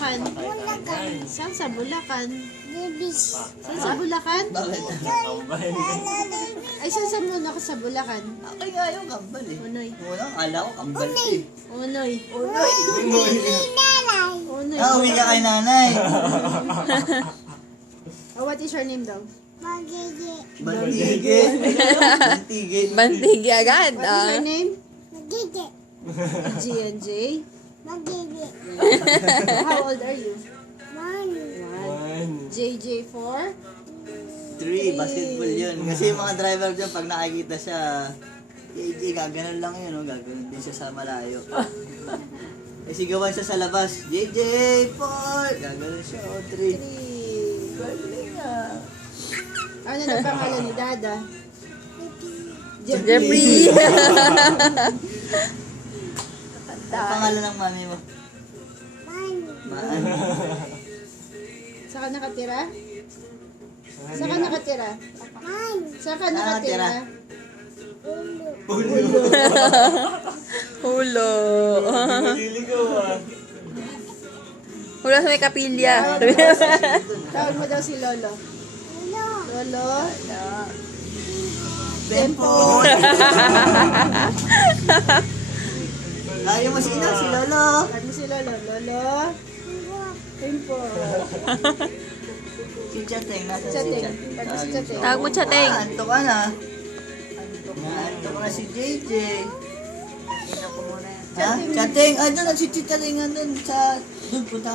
Bulacan? Saan sa Bulacan? Saan sa Bulacan? Bakit? Ay, saan muna ka sa Bulacan? Ay nga yung kambal eh. Unoy. Muna, akala ko kambal eh. Unoy. Unoy. Unoy. Ah, uwi ka kay nanay. Oh, what is your name daw? Bantige. Bantige. Bantige agad. What is your name? G and J. How old are you? One. JJ 4. 3, basketball yun. Kasi yung mga driver dyan, pag nakikita siya, JJ, gaganon lang yun, no? Gaganon din siya sa malayo. Eh, sigawan siya sa labas, JJ, 4! Gaganon siya, 3. Galing ah. Ano na pangalan ni Dada? Jeffrey. Ang pangalan ng mami mo? Maan. Saan ka nakatira? Saan ka nakatira? Saan ka nakatira? Hulo. Hulo sa may kapilya. Tawag mo daw si Lolo. Lolo? Tempo! Ayaw mo si Lolo. Tawag mo si Lolo. Lolo? Tempo. Si Chateng, nasa si Chateng. Chateng. Tawag mo si Chateng. Tawag mo Chateng. Anto ka na. Anto na si JJ. Ha? Chateng, doon si Chateng, doon sa, doon punta